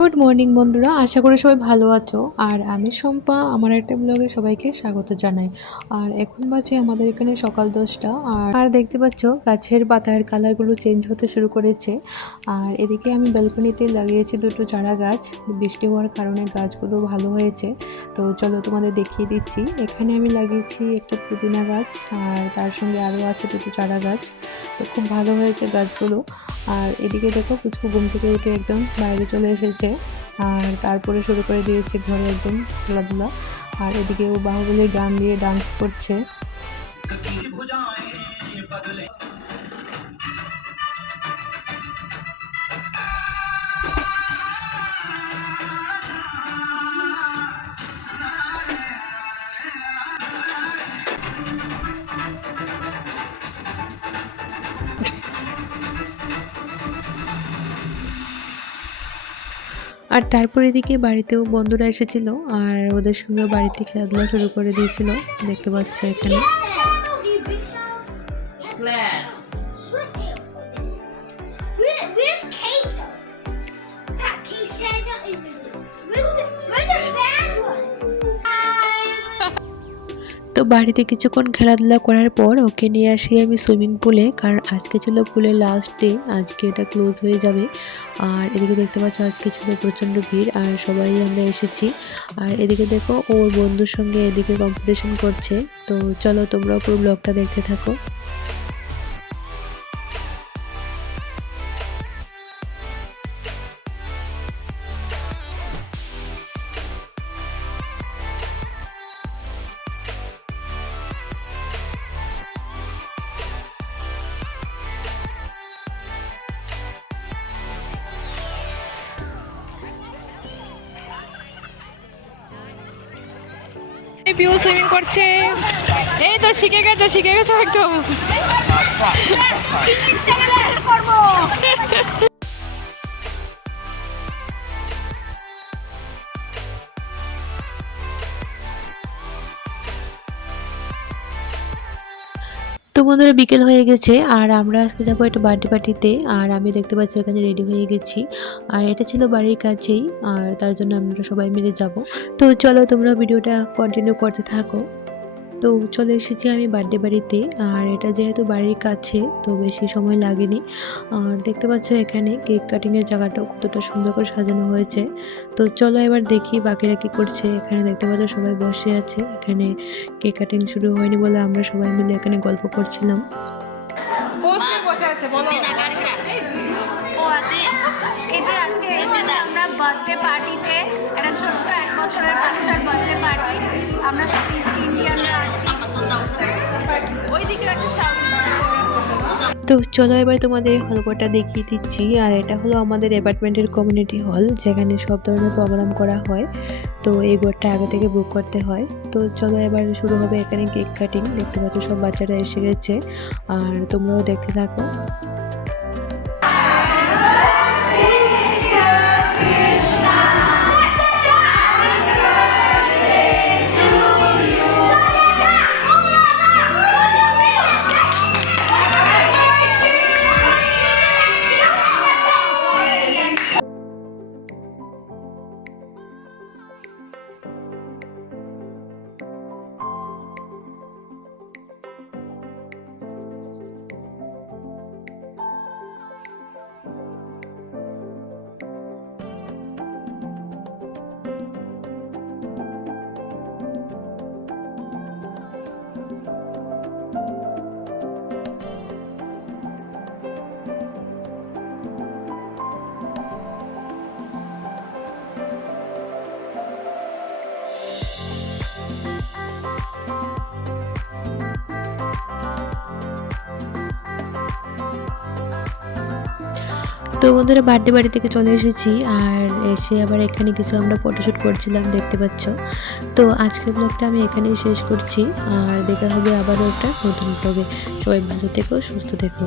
Good morning বন্ধুরা। আশা করি সবাই ভালো আছো। আর আমি শম্পা, আমার একটা ব্লগে সবাইকে স্বাগত জানাই। আর এখন বাজে আমাদের এখানে সকাল দশটা। আর দেখতে পাচ্ছ, গাছের পাতার কালারগুলো চেঞ্জ হতে শুরু করেছে। আর এদিকে আমি ব্যালকনিতে লাগিয়েছি দুটো চারা গাছ। বৃষ্টি হওয়ার কারণে গাছগুলো ভালো হয়েছে। তো চলো তোমাদের দেখিয়ে দিচ্ছি। এখানে আমি লাগিয়েছি একটা পুদিনা গাছ, আর তার সঙ্গে আরও আছে দুটো চারা গাছ। তো খুব ভালো হয়েছে গাছগুলো। আর এদিকে দেখো, পুচকু ঘুম থেকে উঠে একদম বাইরে চলে এসেছে। আর তারপরে শুরু করে দিয়েছে ঘরে একদম খেলাধুলা। আর এদিকে ও বাহুবলীর গান দিয়ে ডান্স করছে। আর তারপর এদিকে বাড়িতেও বন্ধুরা এসেছিল আর ওদের সঙ্গে বাড়িতে খেলাধুলা শুরু করে দিয়েছিল। দেখতে পাচ্ছ এখানে। তো বাড়িতে কিছুক্ষণ খেলাধুলা করার পর ওকে নিয়ে আসি আমি সুইমিং পুলে, কারণ আজকে ছিল পুলের লাস্ট ডে আজকে এটা ক্লোজ হয়ে যাবে। আর এদিকে দেখতে পাচ্ছ আজকে ছিল প্রচণ্ড ভিড়, আর সবাই আমরা এসেছি। আর এদিকে দেখো ওর বন্ধুর সঙ্গে এদিকে কম্পিটিশন করছে। তো চলো তোমরাও পুরো ব্লগটা দেখতে থাকো। পিউ সুইমিং করছে। এই তো শিখে গেছো শিখে গেছো একদম। তো বন্ধুরা বিকেল হয়ে গেছে, আর আমরা আজকে যাব একটা বার্থডে পার্টিতে আর আমি দেখতে পাচ্ছি এখানে রেডি হয়ে গেছি। আর এটা ছিল বাড়ির কাছেই আর তার জন্য আমরা সবাই মিলে যাব। তো চলো তোমরা ভিডিওটা কন্টিনিউ করতে থাকো। তো চলে এসেছি আমি বার্থডে বাড়িতে। আর এটা যেহেতু বাড়ির কাছে তো বেশি সময় লাগেনি। আর দেখতে পাচ্ছ এখানে কেক কাটিংয়ের জায়গাটাও কতটা সুন্দর করে সাজানো হয়েছে। তো চলো এবার দেখি বাকিরা কি করছে। এখানে দেখতে পাচ্ছ সবাই বসে আছে। এখানে কেক কাটিং শুরু হয়নি বলে আমরা সবাই মিলে এখানে গল্প করছিলাম। বসে বসে আছে বলো। এই। যে আজকে এসেছি আমরা বার্থডে পার্টিতে একটা ছোট্ট বছরের বাচ্চার বার্থডে পার্টি আমরা সব ইস্ট ইন্ডিয়ানরা আছি। ওই দিকে আছে তো চলো এবার তোমাদের হলঘরটা দেখিয়ে দিচ্ছি। আর এটা হলো আমাদের অ্যাপার্টমেন্টের কমিউনিটি হল, যেখানে সব ধরনের প্রোগ্রাম করা হয়। তো এই ঘরটা আগে থেকে বুক করতে হয়। তো চলো এবার শুরু হবে এখানে কেক কাটিং। দেখতে পাচ্ছ সব বাচ্চারা এসে গেছে। আর তোমরাও দেখতে থাকো। তো বন্ধুরা বার্থডে বাড়ি থেকে চলে এসেছি আর এসে আবার এখানে কিছু আমরা ফটোশ্যুট করছিলাম, দেখতে পাচ্ছ। তো আজকের ব্লগটা আমি এখানেই শেষ করছি, আর দেখা হবে আবারও একটা নতুন ব্লগে সবাই ভালো থেকো, সুস্থ থেকো।